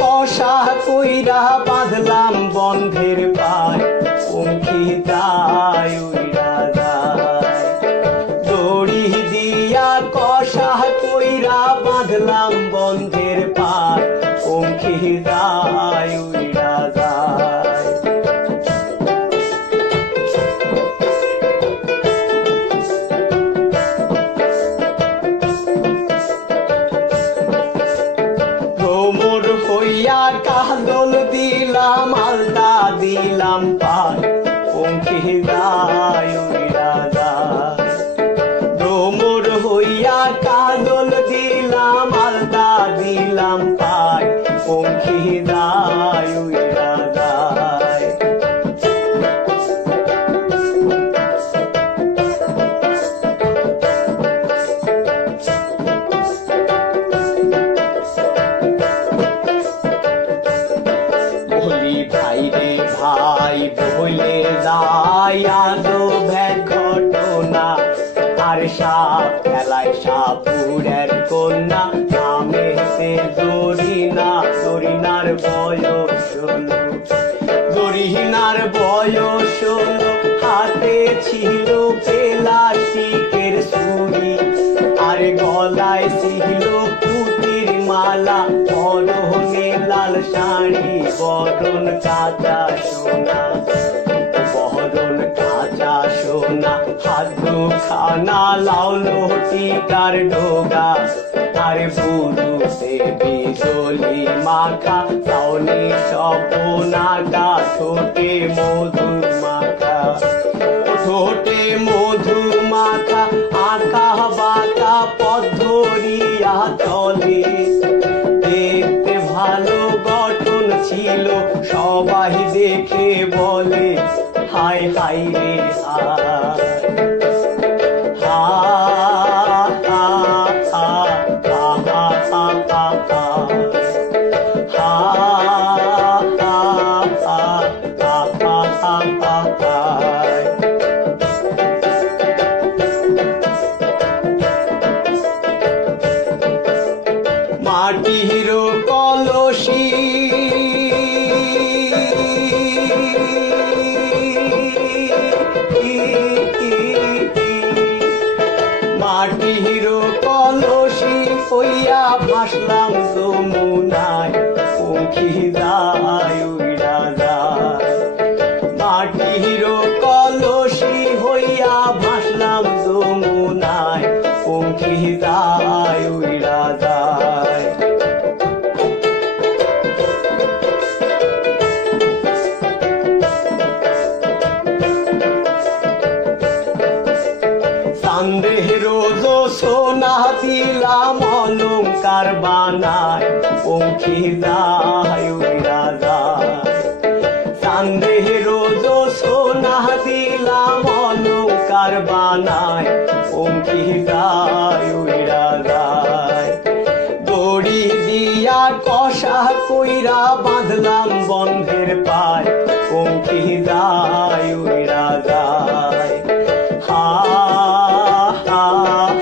কষা কইরা বাঁধলাম বন্ধের পায়, পঙ্খী যায় উইরা যায়। দড়ি দিয়া কষা কইরা বাঁধলাম বন্ধের পায়, পঙ্খী যায় উইরা যায়। ভ্রমর হইয়া কাজল দিলাম, আলতা দিলাম পায়, পঙ্খী যায় উইরা যায়। ভ্রমর হইয়া কাজল দিলাম, আলতা দিলাম পায়, পঙ্খী যায় উইরা যায়। বলি ভাই রে ভাই বলে যায় আজব এক ঘটনা, আর সাপ খেলায় সাপুরের কন্যা, নামেতে জরিনা, জরিনার বয়স 16, জরিনার বয়স 16। হাতে ছিল প্লাস্টিকের ছুরি, আর গলায় ছিল পুতির মালা, পরনে লাল শাড়ি, বরণ কাঁচা সোনা, বরণ কাঁচা সোনা। হাত দুখানা লাউ লটিকার ডোগা, আর বুড়ুতে বিজলি মাখা, সাউনি সপনাকা, ঠোঁটে মধু মাখা, ঠোঁটে মধু মাখা। আঁকা বাঁকা পথ ধরিয়া চলে, দেখতে ভালো গঠন ছিল, সবাই দেখে বলে হায় হায় রে হায়। হা হা হা হা হা হা হা হা হা হা হা হা হা হা। মাটির কলসি মাটির কলসি হইয়া ভাসলাম যমুনায়, পঙ্খী যায় উইরা যায়। মাটির কলসি হইয়া ভাসলাম যমুনায়, পঙ্খী যায় উইরা যায়। চাঁদের রোজ সোনা দিলাম, অলংকার বানায়, পঙ্খী যায় উইরা যায়। চাঁদের রোজ সোনা দিলাম, অলংকার বানায়, পঙ্খী যায় উইরা যায়। দড়ি দিয়া কষা কইরা বাঁধলাম বন্ধের পায়, পঙ্খী যায় উইরা যায়। হা হা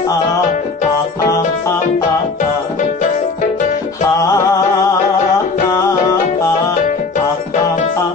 হা হা হা হা হা হা হা হা হা হা হা হা।